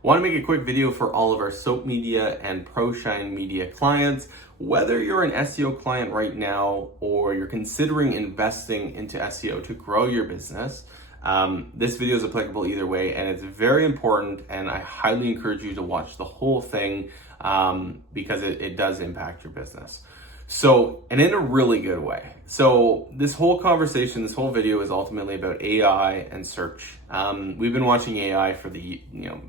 Want to make a quick video for all of our SOAPMedia and ProShine Media clients. Whether you're an SEO client right now or you're considering investing into SEO to grow your business, this video is applicable either way, and it's very important, and I highly encourage you to watch the whole thing because it does impact your business. So, and in a really good way. So this whole conversation, this whole video is ultimately about AI and search. We've been watching AI for the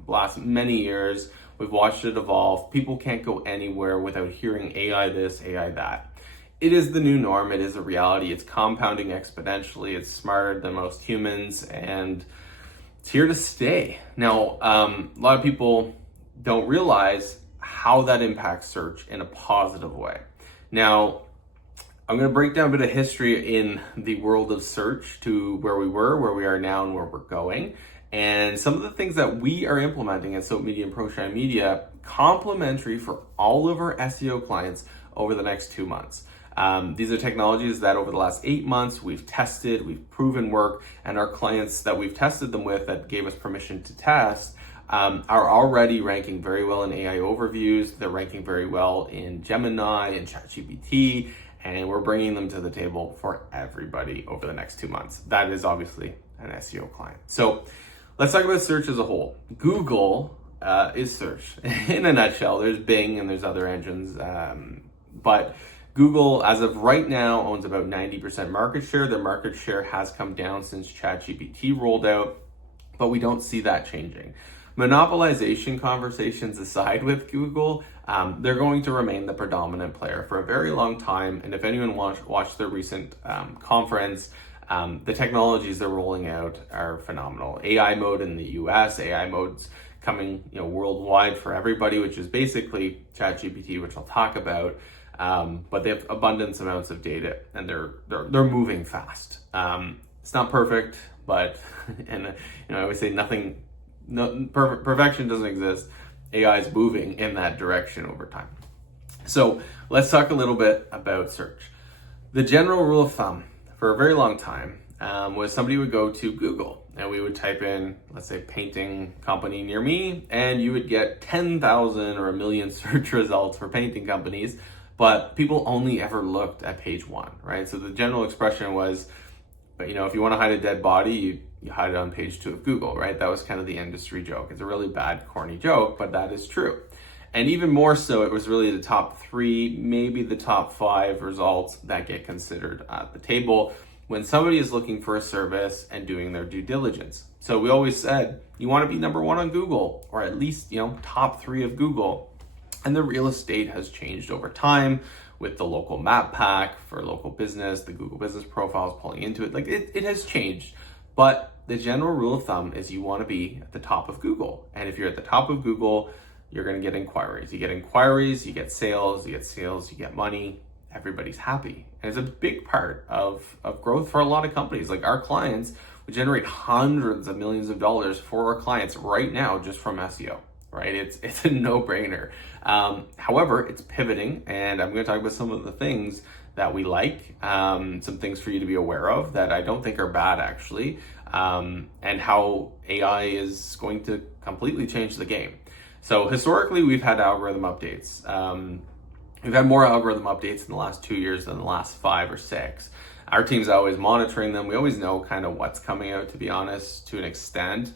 last many years. We've watched it evolve. People can't go anywhere without hearing AI this, AI that. It is the new norm. It is a reality. It's compounding exponentially. It's smarter than most humans, and it's here to stay. Now, a lot of people don't realize how that impacts search in a positive way. Now, I'm going to break down a bit of history in the world of search to where we were, where we are now, and where we're going. And some of the things that we are implementing at SOAPMedia and ProShine Media, complimentary for all of our SEO clients over the next 2 months. These are technologies that over the last 8 months we've tested, we've proven work, and our clients that we've tested them with that gave us permission to test are already ranking very well in AI overviews. They're ranking very well in Gemini and ChatGPT, and we're bringing them to the table for everybody over the next 2 months. That is obviously an SEO client. So let's talk about search as a whole. Google is search in a nutshell. There's Bing and there's other engines, but Google, as of right now, owns about 90% market share. Their market share has come down since ChatGPT rolled out, but we don't see that changing. Monopolization conversations aside with Google, they're going to remain the predominant player for a very long time. And if anyone watched their recent conference, the technologies they're rolling out are phenomenal. AI mode in the US, AI mode's coming worldwide for everybody, which is basically ChatGPT, which I'll talk about. But they have abundance amounts of data, and they're moving fast. It's not perfect, but and I always say perfection doesn't exist. AI is moving in that direction over time. So let's talk a little bit about search. The general rule of thumb for a very long time was somebody would go to Google and we would type in, let's say, painting company near me, and you would get 10,000 or 1 million search results for painting companies, but people only ever looked at page 1, right? So the general expression was, if you want to hide a dead body, you hide it on page 2 of Google, right? That was kind of the industry joke. It's a really bad, corny joke, but that is true. And even more so, it was really the top 3, maybe the top 5 results that get considered at the table when somebody is looking for a service and doing their due diligence. So we always said, you want to be number 1 on Google, or at least, top 3 of Google. And the real estate has changed over time with the local map pack for local business, the Google business profiles pulling into it. It has changed. But the general rule of thumb is you want to be at the top of Google. And if you're at the top of Google, you're going to get inquiries. You get inquiries, you get sales, you get money. Everybody's happy. And it's a big part of growth for a lot of companies. Like our clients, we generate hundreds of millions of dollars for our clients right now just from SEO, right? It's a no-brainer. However, it's pivoting, and I'm going to talk about some of the things that we like, some things for you to be aware of that I don't think are bad actually, and how AI is going to completely change the game. So historically, we've had algorithm updates. We've had more algorithm updates in the last 2 years than the last 5 or 6. Our team's always monitoring them. We always know kind of what's coming out, to be honest, to an extent.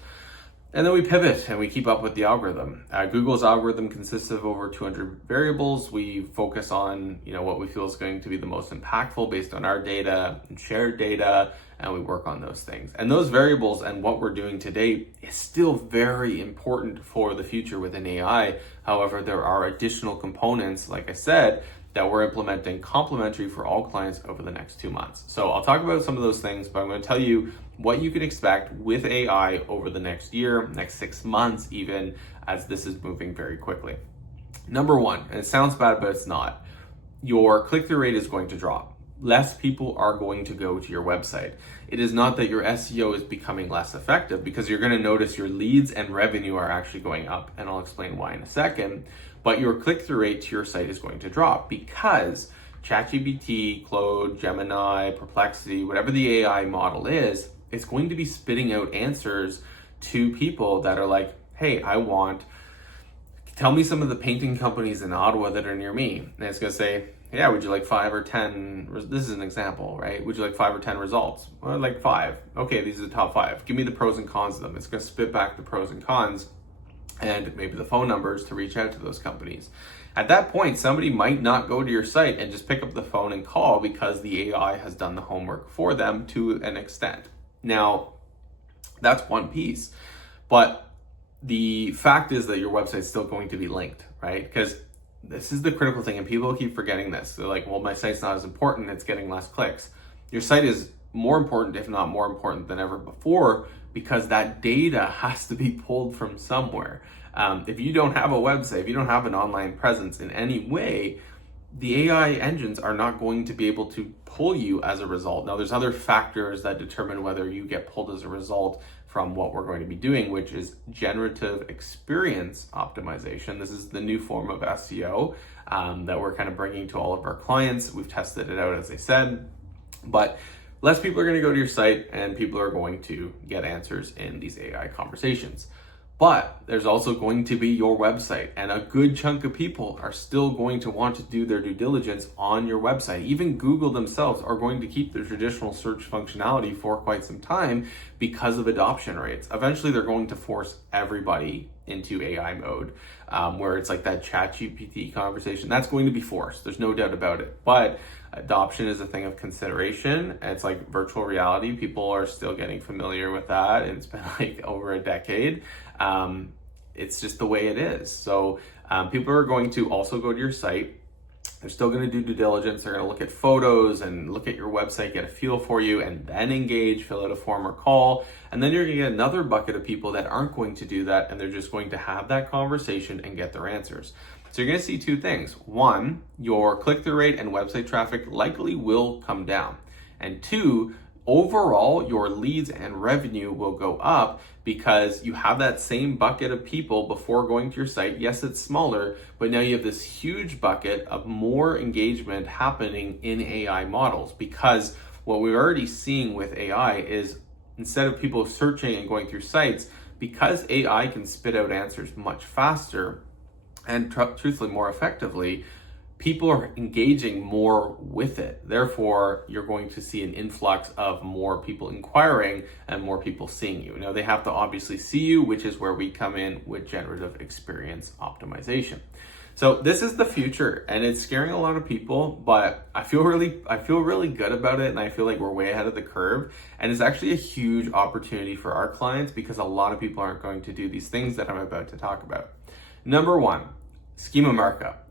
And then we pivot and we keep up with the algorithm. Google's algorithm consists of over 200 variables. We focus on, what we feel is going to be the most impactful based on our data and shared data, and we work on those things. And those variables and what we're doing today is still very important for the future within AI. However, there are additional components, like I said, that we're implementing complimentary for all clients over the next 2 months. So I'll talk about some of those things, but I'm going to tell you what you can expect with AI over the next year, next 6 months even, as this is moving very quickly. Number 1, and it sounds bad, but it's not, your click-through rate is going to drop. Less people are going to go to your website. It is not that your SEO is becoming less effective, because you're going to notice your leads and revenue are actually going up, and I'll explain why in a second. But your click-through rate to your site is going to drop because ChatGPT, Claude, Gemini, Perplexity, whatever the AI model is, it's going to be spitting out answers to people that are like, hey, tell me some of the painting companies in Ottawa that are near me. And it's going to say, yeah, would you like 5 or 10? This is an example, right? Would you like 5 or 10 results? Well, I'd like 5. Okay, these are the top 5. Give me the pros and cons of them. It's going to spit back the pros and cons and maybe the phone numbers to reach out to those companies. At that point, somebody might not go to your site and just pick up the phone and call because the AI has done the homework for them to an extent. Now, that's one piece, but the fact is that your website's still going to be linked, right? Because this is the critical thing, and people keep forgetting this. They're like, well, my site's not as important, it's getting less clicks. Your site is more important, if not more important than ever before, because that data has to be pulled from somewhere. If you don't have a website, if you don't have an online presence in any way, the AI engines are not going to be able to pull you as a result. Now, there's other factors that determine whether you get pulled as a result from what we're going to be doing, which is generative experience optimization. This is the new form of SEO that we're kind of bringing to all of our clients. We've tested it out, as I said, but less people are going to go to your site and people are going to get answers in these AI conversations. But there's also going to be your website, and a good chunk of people are still going to want to do their due diligence on your website. Even Google themselves are going to keep their traditional search functionality for quite some time because of adoption rates. Eventually, they're going to force everybody into AI mode, where it's like that ChatGPT conversation. That's going to be forced. There's no doubt about it. But adoption is a thing of consideration. It's like virtual reality. People are still getting familiar with that. It's been like over a decade. It's just the way it is. So people are going to also go to your site. They're still going to do due diligence. They're going to look at photos and look at your website, get a feel for you, and then engage, fill out a form or call. And then you're going to get another bucket of people that aren't going to do that, and they're just going to have that conversation and get their answers. So you're going to see two things. One, your click-through rate and website traffic likely will come down. And two, overall, your leads and revenue will go up because you have that same bucket of people before going to your site. Yes, it's smaller, but now you have this huge bucket of more engagement happening in AI models, because what we're already seeing with AI is instead of people searching and going through sites, because AI can spit out answers much faster and truthfully more effectively, people are engaging more with it. Therefore, you're going to see an influx of more people inquiring and more people seeing you. Now, they have to obviously see you, which is where we come in with generative experience optimization. So this is the future, and it's scaring a lot of people, but I feel really good about it, and I feel like we're way ahead of the curve. And it's actually a huge opportunity for our clients because a lot of people aren't going to do these things that I'm about to talk about. Number one, schema markup.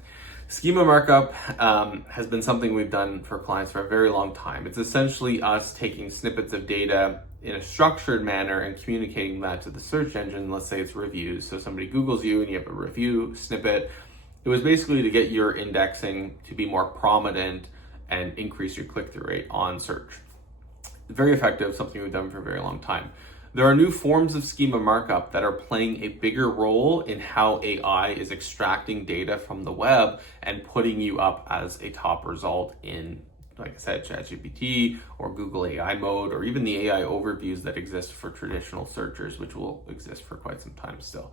Schema markup has been something we've done for clients for a very long time. It's essentially us taking snippets of data in a structured manner and communicating that to the search engine. Let's say it's reviews. So somebody Googles you and you have a review snippet. It was basically to get your indexing to be more prominent and increase your click-through rate on search. Very effective, something we've done for a very long time. There are new forms of schema markup that are playing a bigger role in how AI is extracting data from the web and putting you up as a top result in, like I said, ChatGPT or Google AI mode, or even the AI overviews that exist for traditional searchers, which will exist for quite some time still.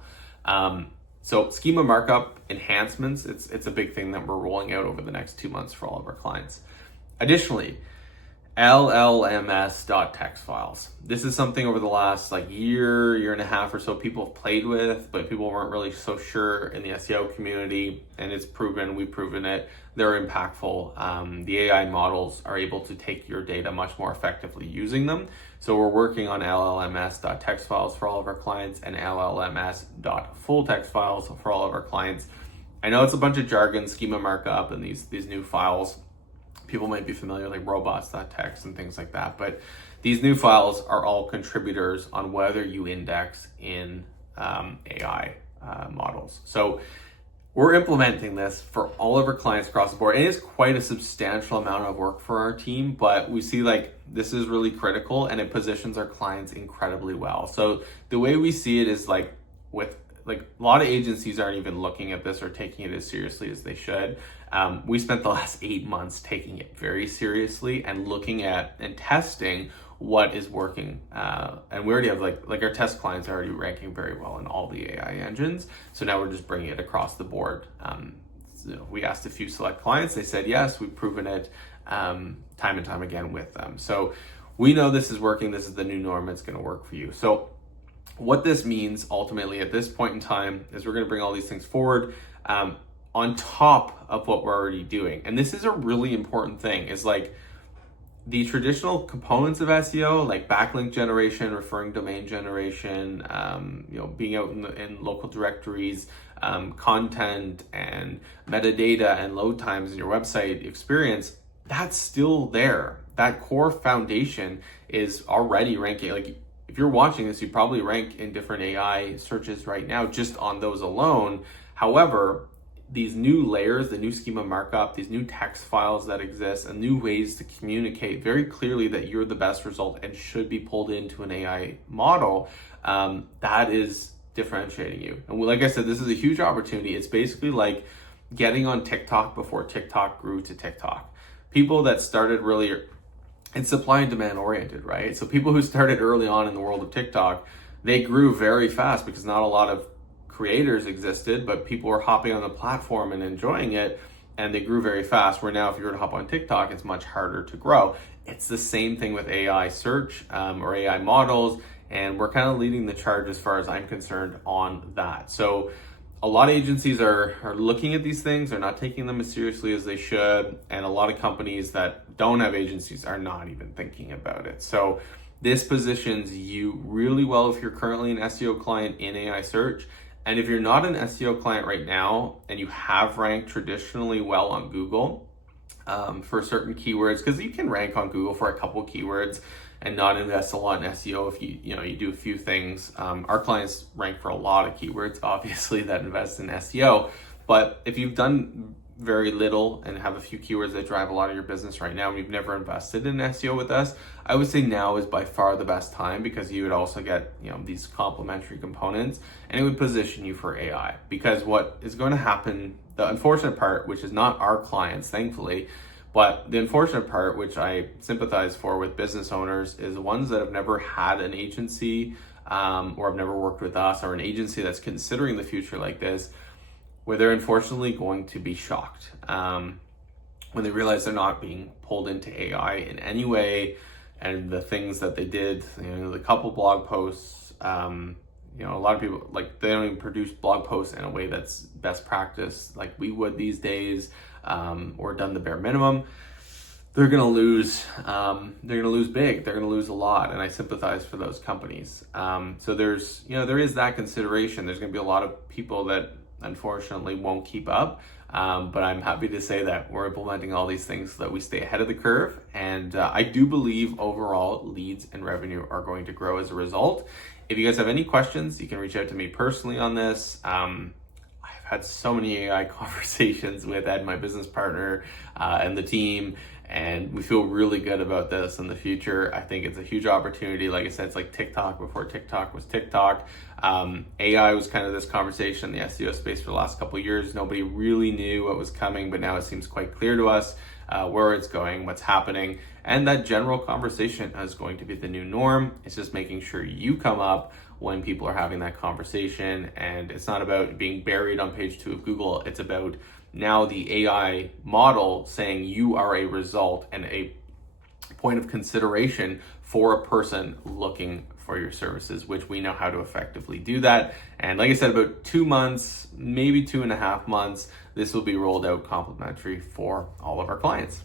So schema markup enhancements, it's a big thing that we're rolling out over the next 2 months for all of our clients. Additionally, LLMS.txt files. This is something over the last year and a half or so people have played with, but people weren't really so sure in the SEO community, and we've proven it. They're impactful. The AI models are able to take your data much more effectively using them. So we're working on LLMS.txt files for all of our clients and LLMS.full text files for all of our clients. I know it's a bunch of jargon, schema markup, and these new files. People might be familiar, like robots.txt and things like that, but these new files are all contributors on whether you index in AI models. So we're implementing this for all of our clients across the board. And it's quite a substantial amount of work for our team, but we see this is really critical and it positions our clients incredibly well. So the way we see it is with a lot of agencies aren't even looking at this or taking it as seriously as they should. We spent the last 8 months taking it very seriously and looking at and testing what is working. And we already have like our test clients are already ranking very well in all the AI engines. So now we're just bringing it across the board. So we asked a few select clients, they said yes, we've proven it time and time again with them. So we know this is working, this is the new norm, it's gonna work for you. So what this means ultimately at this point in time is we're gonna bring all these things forward on top of what we're already doing. And this is a really important thing, is like the traditional components of SEO, like backlink generation, referring domain generation, being out in local directories, content and metadata and load times in your website experience, that's still there. That core foundation is already ranking. Like if you're watching this, you probably rank in different AI searches right now just on those alone. However, these new layers, the new schema markup, these new text files that exist, and new ways to communicate very clearly that you're the best result and should be pulled into an AI model, that is differentiating you. And like I said, this is a huge opportunity. It's basically like getting on TikTok before TikTok grew to TikTok. People that started really, it's supply and demand oriented, right? So people who started early on in the world of TikTok, they grew very fast because not a lot of creators existed, but people were hopping on the platform and enjoying it, and they grew very fast. Where now if you were to hop on TikTok, it's much harder to grow. It's the same thing with AI search or AI models, and we're kind of leading the charge as far as I'm concerned on that. So a lot of agencies are looking at these things, they're not taking them as seriously as they should, and a lot of companies that don't have agencies are not even thinking about it. So this positions you really well if you're currently an SEO client in AI search. And if you're not an SEO client right now and you have ranked traditionally well on Google for certain keywords, because you can rank on Google for a couple keywords and not invest a lot in SEO if you do a few things. Our clients rank for a lot of keywords, obviously, that invest in SEO. But if you've done very little and have a few keywords that drive a lot of your business right now and you've never invested in SEO with us, I would say now is by far the best time, because you would also get these complementary components, and it would position you for AI. Because what is going to happen, the unfortunate part, which is not our clients thankfully, but the unfortunate part, which I sympathize for with business owners, is the ones that have never had an agency or have never worked with us, or an agency that's considering the future like this, where they're unfortunately going to be shocked when they realize they're not being pulled into AI in any way, and the things that they did, the couple blog posts, a lot of people, like, they don't even produce blog posts in a way that's best practice like we would these days, or done the bare minimum. They're gonna lose. They're gonna lose big. They're gonna lose a lot, and I sympathize for those companies. So there's, there is that consideration. There's gonna be a lot of people that unfortunately won't keep up, but I'm happy to say that we're implementing all these things so that we stay ahead of the curve, and I do believe overall leads and revenue are going to grow as a result. If you guys have any questions, you can reach out to me personally on this. I've had so many AI conversations with Ed, my business partner, and the team, and we feel really good about this in the future. I think it's a huge opportunity. Like I said, it's like TikTok before TikTok was TikTok. AI was kind of this conversation in the SEO space for the last couple of years. Nobody really knew what was coming, but now it seems quite clear to us where it's going, what's happening, and that general conversation is going to be the new norm. It's just making sure you come up when people are having that conversation, and it's not about being buried on page 2 of Google. It's about now the AI model saying you are a result and a point of consideration for a person looking for your services, which we know how to effectively do that. And like I said, about 2 months, maybe 2.5 months, this will be rolled out complimentary for all of our clients.